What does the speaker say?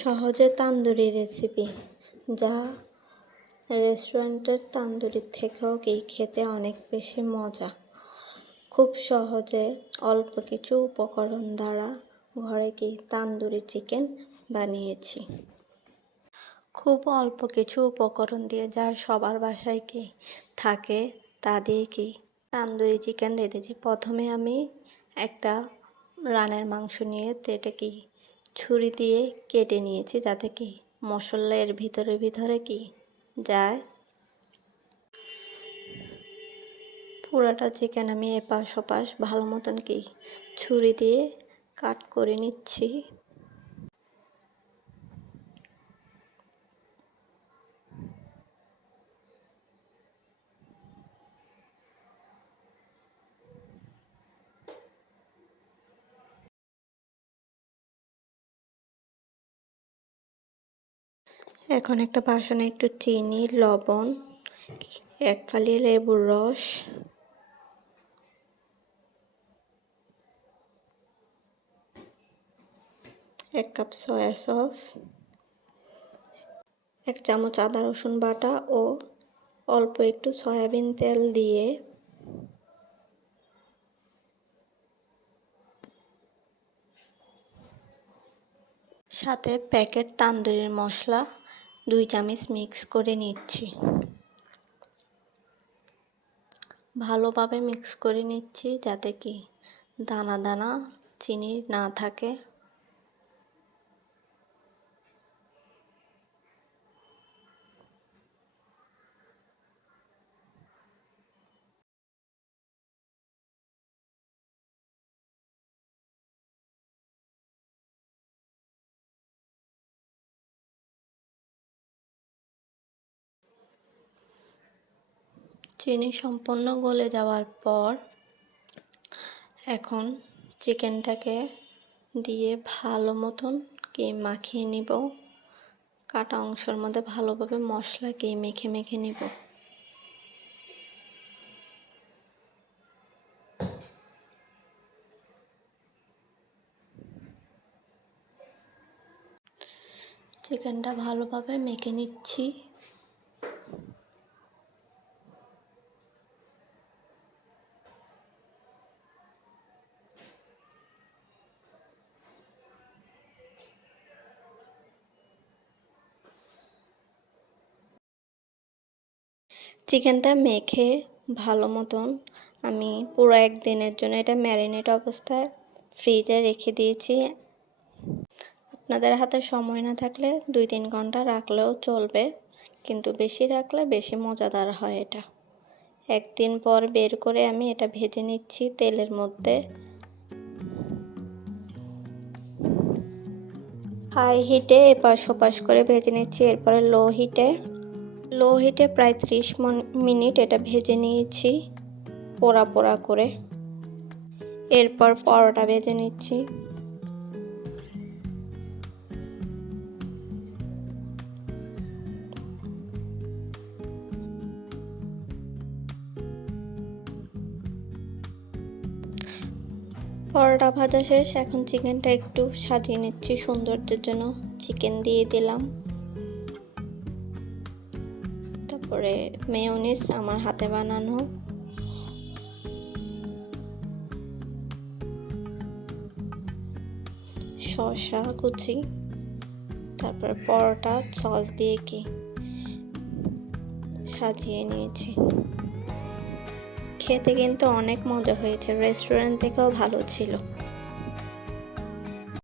সহজে তান্দুরি রেসিপি, যা রেস্টুরেন্টের তান্দুরির থেকেও খেতে অনেক বেশি মজা। খুব সহজে অল্প কিছু উপকরণ দ্বারা ঘরে তান্দুরি চিকেন বানিয়েছি। খুব অল্প কিছু উপকরণ দিয়ে, যা সবার বাসায় থাকে, তা দিয়ে তান্দুরি চিকেন রেঁধেছি। প্রথমে আমি একটা রানের মাংস নিয়ে এটা ছুরি দিয়ে কেটে নিয়েছি, যাতে মশলা এর ভিতরে যায়। পুরাটা চিকেন আমি এপাশ ওপাশ ভালো মতন ছুরি দিয়ে কাট করে নিচ্ছি। এখন একটা বাসনে একটু চিনি, লবণ, এক ফালি লেবুর রস, এক কাপ সয়া সস, এক চামচ আদা রসুন বাটা ও অল্প একটু সয়াবিন তেল দিয়ে সাথে প্যাকেট তান্দুরির মশলা 2 চামচ মিক্স করে নিচ্ছি। ভালোভাবে মিক্স করে নিচ্ছি, যাতে দানা দানা চিনি না থাকে। চিনি সম্পূর্ণ গলে যাওয়ার পর এখন চিকেনটাকে দিয়ে ভালো মতন মাখিয়ে নিব। কাটা অংশের মধ্যে ভালোভাবে মশলা মেখে মেখে নিব। চিকেনটা ভালোভাবে মেখে নিচ্ছি। চিকেনটা মেখে ভালো মতন আমি পুরো একদিনের জন্য এটা ম্যারিনেট অবস্থায় ফ্রিজে রেখে দিয়েছি। আপনাদের হাতে সময় না থাকলে 2-3 ঘন্টা রাখলেও চলবে, কিন্তু বেশি রাখলে বেশি মজাদার হয় এটা। একদিন পর বের করে আমি এটা ভেজে নিচ্ছি তেলের মধ্যে। হাই হিটে এপাশ ওপাশ করে ভেজে নিচ্ছি। এরপরে লো হিটে প্রায় 30 মিনিট এটা ভেজে নিয়েছি পোড়া পোড়া করে। এরপর পরোটা ভেজে নিচ্ছি। পরোটা ভাজা শেষ। এখন চিকেনটা একটু সাজিয়ে নিচ্ছি সৌন্দর্যের জন্য। চিকেন দিয়ে দিলাম, তারপরে মেয়োনিজ আমার হাতে বানানো, শসা কুচি, তারপর পরোটা সস দিয়ে সাজিয়ে নিয়েছি। খেতে কিন্তু অনেক মজা হয়েছে, রেস্টুরেন্ট থেকেও ভালো ছিল।